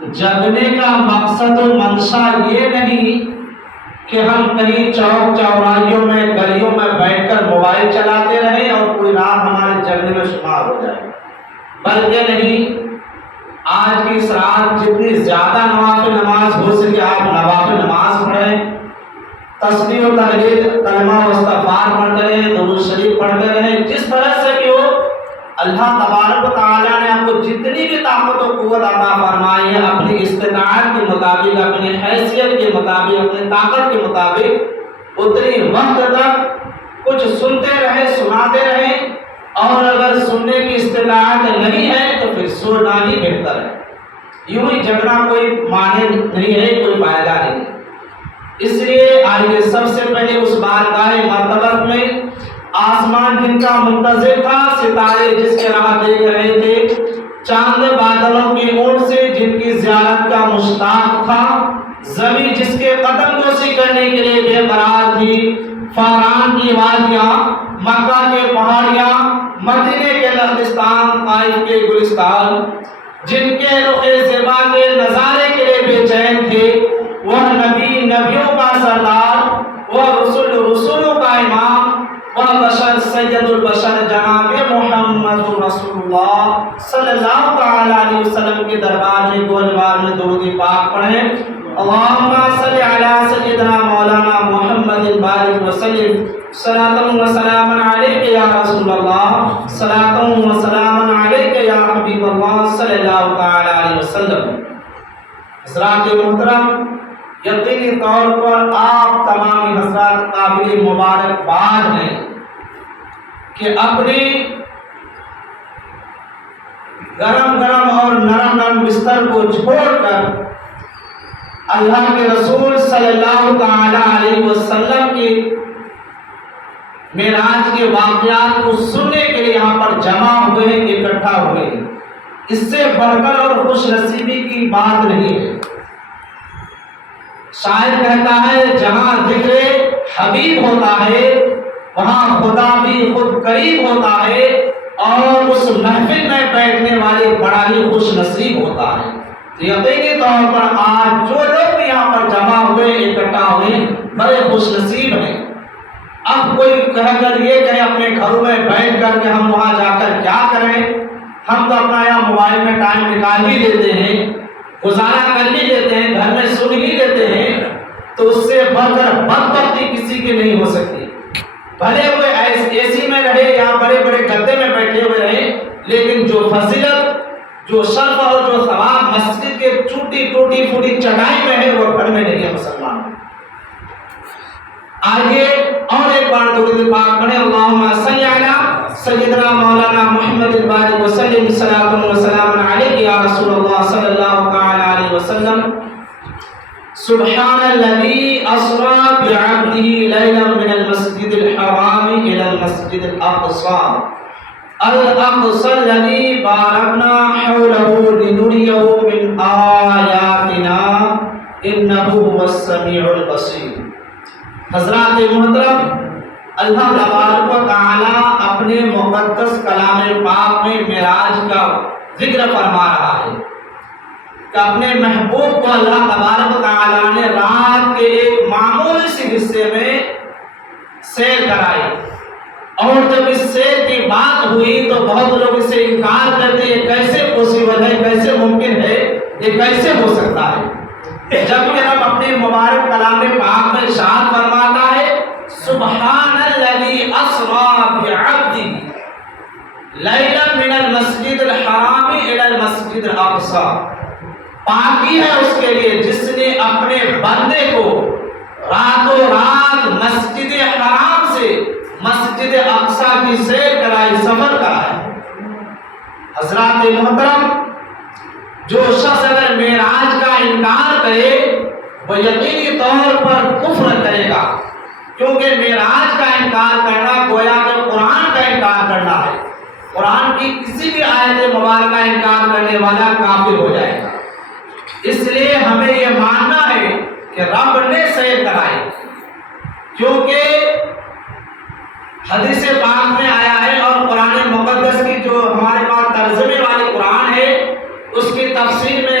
جگنے کا مقصد و منشا یہ نہیں کہ ہم کہیں چوک چوراہیوں میں گلیوں میں بیٹھ کر موبائل چلاتے رہیں اور پوری رات ہمارے جگنے میں شمار ہو جائے، بلکہ نہیں، آج کی اس رات جتنی زیادہ نوافل نماز ہو سکے آپ نوافل نماز پڑھیں، تسبیح و تحلیل کلمہ و استغفار پڑھتے رہیں، درود شریف پڑھتے رہیں، جس طرح سے کہ وہ اللہ تبارک و تعالیٰ نے آپ کو جتنی بھی طاقت و قوت عطا فرمائی ہے اپنی استطاعت کے مطابق، اپنی حیثیت کے مطابق، اپنی طاقت کے مطابق اتنی وقت تک کچھ سنتے رہیں، سناتے رہیں، اور اگر سننے کی استطاعت نہیں ہے تو پھر سونا ہی بہتر ہے۔ یوں ہی جگنا کوئی معنی نہیں ہے، کوئی فائدہ نہیں ہے۔ اس لیے آئیے سب سے پہلے اس بارگاہ مرتبت میں آسمان جن کا منتظر تھا، ستارے جس کے راہ دیکھ رہے تھے، چاند بادلوں کی اونٹ سے جن کی زیارت کا مشتاق تھا، زمین جس کے قدم کوسی کرنے کے لیے بے قرار تھی، فاران کی وادیاں، مکہ کے پہاڑیاں، مدینے کے لرزستان، طائف کے گلستان، جن کے رخ زیبا کے نظارے کے لیے بے چین تھے، وہ نبی نبیوں کا سردار، وہ رسول رسولوں کا امام، وہ بشر سید البشر جناب محمد رسول اللہ صلی اللہ تعالی علیہ وسلم کے دربار میں دو بار میں درود پاک پڑھیں۔ اللہم صلی علی سیدنا مولانا محمد بارک وسلم، صلاۃ و سلام علیک یا رسول اللہ، صلاۃ و سلام علیک یا حبیب اللہ صلی اللہ تعالی علیہ وسلم۔ حضرات محترم، یقینی طور پر آپ تمام حضرات قابل مبارکباد ہیں کہ اپنی گرم گرم اور نرم نرم بستر کو چھوڑ کر اللہ کے رسول صلی اللہ تعالی علیہ وسلم کی معراج کے واقعات کو سننے کے لیے یہاں پر جمع ہوئے ہیں، اکٹھا ہوئے ہیں۔ اس سے بڑھ کر اور خوش نصیبی کی بات نہیں ہے۔ شاعر کہتا ہے جہاں ذکر حبیب ہوتا ہے وہاں خدا بھی خود قریب ہوتا ہے، اور اس محفل میں بیٹھنے والے بڑا ہی خوش نصیب ہوتا ہے۔ یقینی طور پر آج جو لوگ بھی یہاں پر جمع ہوئے، اکٹھا ہوئے، بڑے خوش نصیب ہیں۔ اب کوئی کہہ کر یہ کہے اپنے گھروں میں بیٹھ کر کے ہم وہاں جا کر کیا کریں، ہم تو اپنا یہاں موبائل میں ٹائم نکال ہی لیتے ہیں، گزارا کر ہی لیتے ہیں، گھر میں سن ہی لیتے ہیں، تو اس سے بڑھ کر بدبختی کسی کی نہیں ہو سکتی۔ بھلے وہ اے سی میں رہے یا بڑے بڑے گدے میں بیٹھے ہوئے رہے، لیکن جو فضیلت، جو شرف اور جو ثواب مسجد کے ٹوٹی پھوٹی چٹائی میں ہے، وہ گھر میں نہیں ہے مسلمان۔ آئیے اور ایک بار درود پاک پڑھیں۔ اللہم صلی علی سیدنا مولانا محمد بارک وسلم، صلاۃ و سلام علیک یا رسول اللہ صلی اللہ تعالی علیہ وسلم۔ سبحان الذی اسری بعبدہ لیلا من المسجد الحرام الی المسجد الاقصی الاقصی الذی بارکنا حولہ لنریہ من آیاتنا انہ هو السمیع البصیر۔ حضرات محترم، اللہ تبارک و تعالی اپنے مقدس کلام پاک میں معراج کا ذکر فرما رہا ہے کہ اپنے محبوب کو اللہ تبارک و تعالی نے رات کے ایک معمولی سی حصے میں سیر کرائی، اور جب اس سیر کی بات ہوئی تو بہت لوگ اسے انکار کرتے ہیں، کیسے پوسیبل ہے، کیسے ممکن ہے، یہ کیسے ہو سکتا ہے، جبکہ رب اپنے مبارک کلام پاک میں ارشاد فرماتا ہے سبحان الذی اسری بعبدہ لیلا من المسجد الحرام الی المسجد الاقصی۔ پاکی ہے اس کے لیے جس نے اپنے بندے کو راتوں رات مسجد حرام سے مسجد اقصی کی سیر کرائی، سفر کرائی۔ حضرات محترم، جو شخص اگر معراج کا انکار کرے وہ یقینی طور پر کفر کرے گا، کیونکہ معراج کا انکار کرنا گویا کہ قرآن کا انکار کرنا ہے۔ قرآن کی کسی بھی آیت مبارکہ انکار کرنے والا کافر ہو جائے گا۔ اس لیے ہمیں یہ ماننا ہے کہ رب نے سیر کرائی، کیونکہ حدیث پاک میں آیا ہے، اور قرآن مقدس کی جو ہمارے پاس ترجمے والی قرآن ہے اس کی تفسیر میں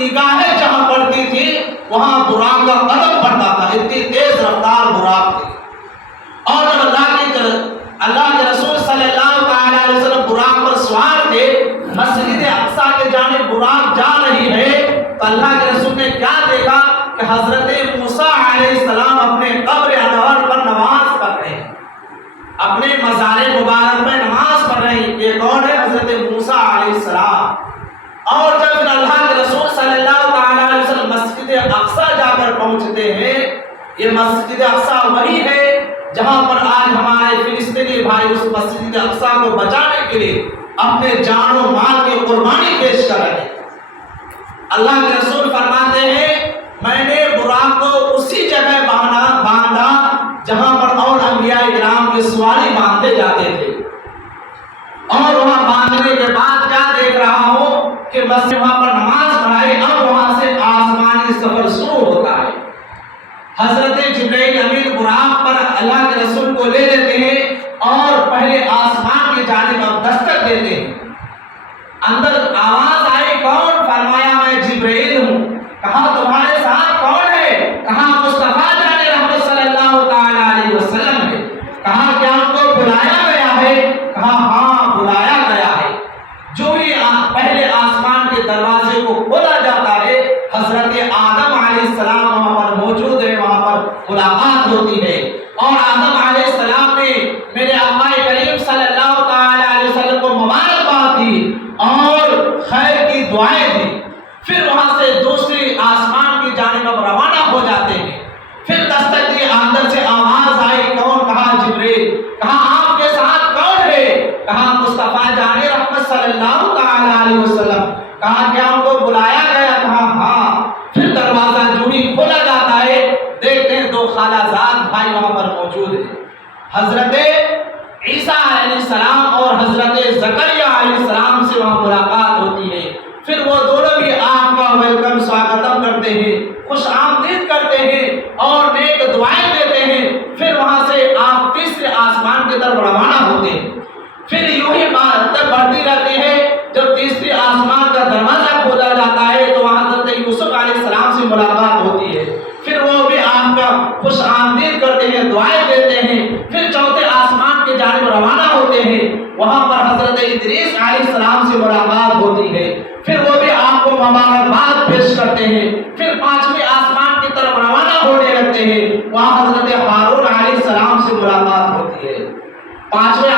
نگاہیں جہاں پڑتی تھی وہاں براق کا قدم پڑتا تھا، اتنی تیز رفتار براق تھی۔ اور جب اللہ کے رسول صلی اللہ علیہ وسلم براق پر سوار تھے، مسجد اقصیٰ کے جانب براق جا رہی ہے، تو اللہ کے رسول نے کیا دیکھا کہ حضرت موسیٰ علیہ السلام اپنے قبر انور پر نماز پڑھ رہے ہیں، اپنے مزار مبارک میں نماز پڑھ رہے ہیں۔ یہ کون ہے؟ حضرت موسیٰ علیہ السلام۔ اور جب پھر اللہ کے رسول صلی اللہ علیہ وسلم مسجد اقصیٰ جا کر پہنچتے ہیں، یہ مسجد اقصیٰ وہی ہے جہاں پر آج ہمارے فلسطینی بھائی اس مسجد اقصیٰ کو بچانے کے لیے اپنے جان و مال کی قربانی پیش کر رہے ہیں۔ اللہ کے رسول فرماتے ہیں میں نے براق کو اسی جگہ باندھا جہاں پر اور انبیاء کرام کے سواری باندھے جاتے تھے، اور وہاں باندھنے کے بعد کیا دیکھ رہا ہوں کہ بس وہاں پر نماز پڑھائے، اب وہاں سے آسمانی سفر شروع ہوتا ہے۔ حضرت جبرائیل امین براق پر اللہ کے رسول کو لے لیتے ہیں اور پہلے آسمان کی جانب اب دستک دیتے ہیں۔ اندر آواز آئی، کون؟ فرمایا میں جبرائیل ہوں۔ کہا تمہارے ساتھ کون ہے؟ کہا مصطفیٰ جان رحمت صلی اللہ تعالی علیہ وسلم ہے۔ کہا کیا ان کو بلایا گیا ہے؟ کہا ہاں بلایا گیا ہے۔ جو ہی پہلے آسمان کے دروازے کو کھولا جاتا ہے، حضرت آدم علیہ السلام وہاں پر موجود ہے، وہاں پر ملاقات ہوتی ہے، اور آدم علیہ السلام نے میرے آقا کریم صلی اللہ تعالی علیہ وسلم کو مبارکباد دی اور خیر کی دعائیں دی۔ پھر وہاں سے دوسری آسمان کی جانب اب روانہ ہو جاتے ہیں۔ پھر دستک دی، اندر سے آواز آئی، کون؟ کہا جبرائیل۔ کہا آپ کے ساتھ کون ہے؟ کہا مصطفیٰ جان رحمت صلی اللہ تعالی علیہ وسلم۔ کہا کیا ان کو بلایا گیا؟ کہا ہاں۔ پھر دروازہ جو ہی کھولا جاتا ہے، دیکھتے ہیں دو خالہ زاد بھائی وہاں پر موجود ہیں، حضرت عیسیٰ علیہ السلام اور حضرت زکریا علیہ السلام سے وہاں ملاقات ہوتی ہے۔ پھر وہ دونوں بھی آپ کا ویلکم سواگتم کرتے ہیں، خوش آمدید کرتے ہیں اور نیک دعائیں دیتے ہیں۔ پھر وہاں سے آپ تیسرے آسمان کی طرف روانہ ہوتے ہیں۔ پھر یوں ہی بات تک بڑھتی رہتی ہے، جب تیسری آسمان کا دروازہ کھولا جاتا ہے تو وہاں حضرت یوسف علیہ السلام سے ملاقات ہوتی ہے۔ پھر وہ بھی آپ کا خوش آمدید کرتے ہیں، دعائیں دیتے ہیں۔ پھر چوتھے آسمان کی جانب روانہ ہوتے ہیں، وہاں پر حضرت ادریس علیہ السلام سے ملاقات ہوتی ہے۔ پھر وہ بھی آپ کو مبارکباد پیش کرتے ہیں۔ پھر پانچویں آسمان کی طرف روانہ ہونے لگتے ہیں، وہاں حضرت ہارون علیہ السلام سے ملاقات ہوتی ہے۔ پانچویں